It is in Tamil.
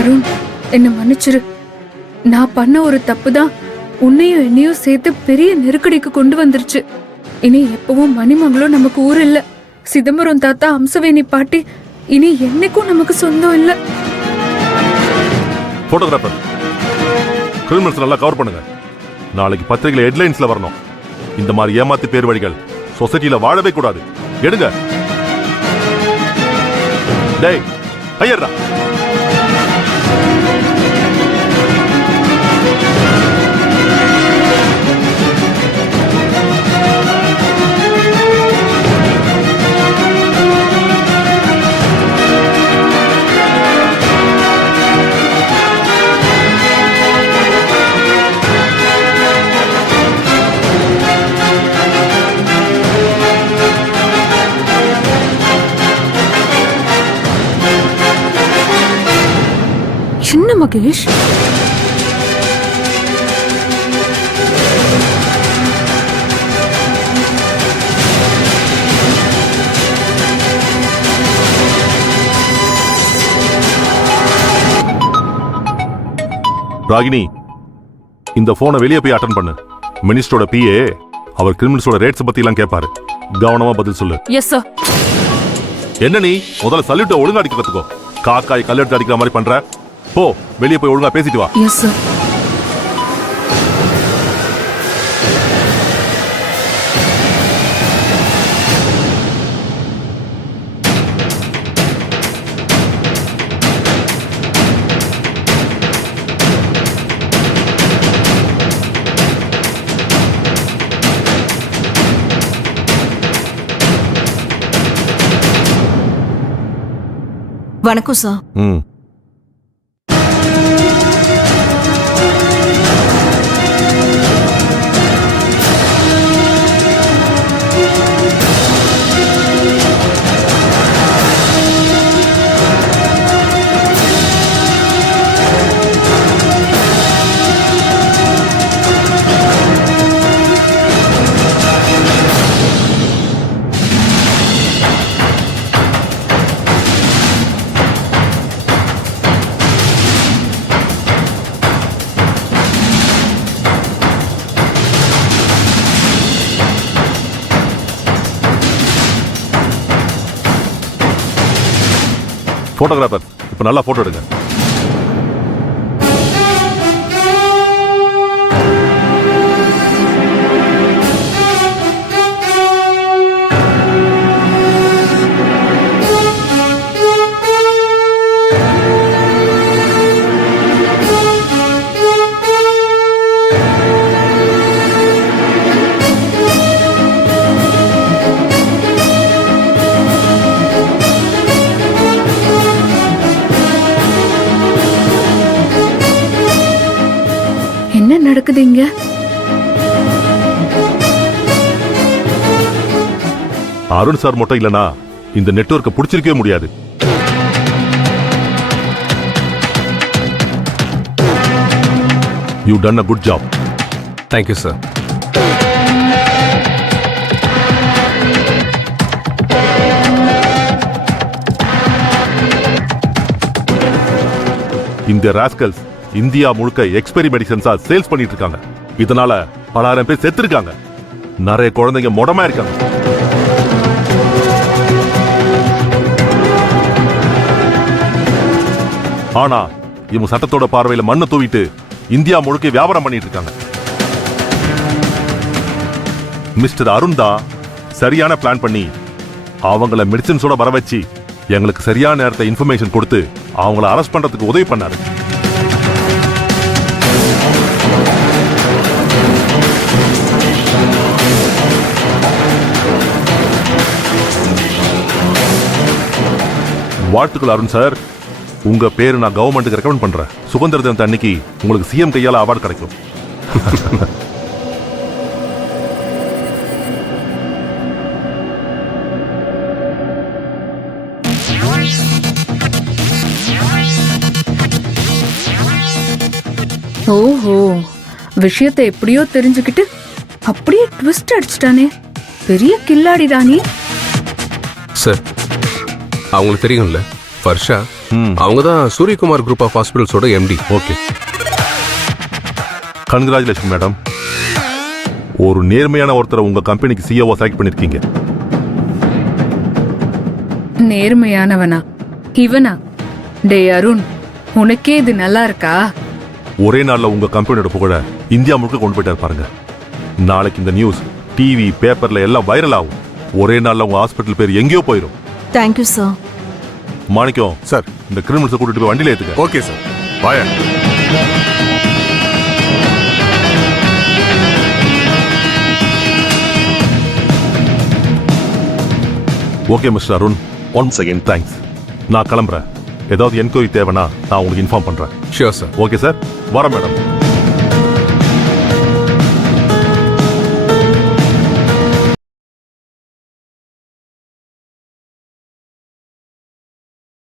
அருண், என்ன மன்னிச்சிரு. நான் பண்ண ஒரு தப்பு தான் உன்னையும் என்னையும் சேர்த்து பெரிய நெருக்கடிக்கு கொண்டு வந்துருச்சு. இனி எப்பவும் மணிமங்களும் நமக்கு ஊர் இல்ல. சிதம்பரம் தாத்தா, அம்சவேணி பாட்டி இனி என்னைக்கும் நமக்கு சொந்தம் இல்ல. போட்டோகிராஃபர், கிரிமினல்ஸ் நல்லா கவர் பண்ணுங்க. நாளைக்கு பத்திரிகையில ஹெட்லைன்ஸ்ல வரணும். இந்த மாதிரி ஏமாத்து பேர் வழிகள் சொசைட்டில வாழவே கூடாது. எடுங்க. டேய் ஐயர்ரா. சின்ன மகேஷ், ராகினி, இந்த போனை வெளியே போய் அட்டன் பண்ணு. மினிஸ்டரோட பிஏ அவர் கிரிமினல்ஸோட ரேட்ஸ் பத்தி எல்லாம் கேட்பாரு. கவனமா பதில் சொல்லு. Yes sir. என்ன நீ முதல்ல சல்யூட்ட ஒழுங்கா அடிக்க கத்துக்கோ. காக்காய் கல்லெடுத்து அடிக்கிற மாதிரி பண்ற. போ, வெளியே போய் ஒழுங்கா பேசிட்டு வா. Yes sir. வணக்கம் சார். போட்டோகிராஃபர், இப்ப நல்லா போட்டோ எடுங்க. என்ன நடக்குது இங்க? அருண் சார் மட்டும் இல்லனா இந்த நெட்வொர்க்கை பிடிச்சிருக்கவே முடியாது. You done a good job. Thank you sir. இந்த ராஸ்கல்ஸ் இந்தியா முழுக்க எக்ஸ்பெரி மெடிசன்ஸா சேல்ஸ் பண்ணிட்டு இருக்காங்க. இதனால பலாயிரம் பேர் செத்து இருக்காங்க. நிறைய குழந்தைங்க முடமா இருக்காங்க. ஆனா இவங்க சட்டத்தோட பார்வையில மண்ணை தூவிட்டு இந்தியா முழுக்க வியாபாரம் பண்ணிட்டு இருக்காங்க. மிஸ்டர் அருண் தான் சரியான பிளான் பண்ணி அவங்கள மெடிசன்ஸோட வர வச்சு எங்களுக்கு சரியான நேரத்தை இன்ஃபர்மேஷன் கொடுத்து அவங்கள அரெஸ்ட் பண்றதுக்கு உதவி பண்ணாரு. வாழ்த்துக்கள் அருண் சார். உங்க பேரு நான் கவர்மெண்ட்டுக்கு ரெக்கமெண்ட் பண்றேன். சுதந்திர தினத்து அன்னைக்கு உங்களுக்கு சிஎம் கையால அவார்டு கிடைக்கும். ஓஹோ, விஷயத்தை எப்படியோ தெரிஞ்சுக்கிட்டு அப்படியே ட்விஸ்ட் அடிச்சிட்டானே. பெரிய கில்லாடி தானே. சார், அவங்களுக்கு தெரியும்ல, ஃபர்ஷா அவங்க தான் சூரியகுமார் குரூப் ஆஃப் ஹாஸ்பிட்டல்ஸோட எம்டி. Okay, congratulation madam. ஒரு நேர்மையான ஒருத்தரை உங்க கம்பெனிக்கு சிஓவா செலக்ட் பண்ணிருக்கீங்க. நேர்மையானவனா இவனா? டே அருண், உனக்கே இது நல்லா இருக்கா? ஒரே நாள்ல உங்க கம்பெனியோட புகழ இந்தியா முழுக்க கொண்டு போயிட்டாரு பாருங்க. நாளைக்கு இந்த நியூஸ் டிவி பேப்பர்ல எல்லாம் வைரல் ஆகும். ஒரே நாள்ல உங்க ஹாஸ்பிட்டல் பேர் எங்கேயோ போயிடும். Thank you sir. மாணிக்கம் சார். இந்த கிரிமினல்ஸை கூட்டிட்டு போய் வண்டியில ஏத்துக்க. Okay sir, bye. Okay mister Arun, once again thanks. நான் கிளம்புறேன். ஏதாவது என்கொயரி தேவைன்னா நான் உங்களுக்கு இன்ஃபார்ம் பண்றேன். Sure sir. ஓகே சார், வரேன் மேடம்.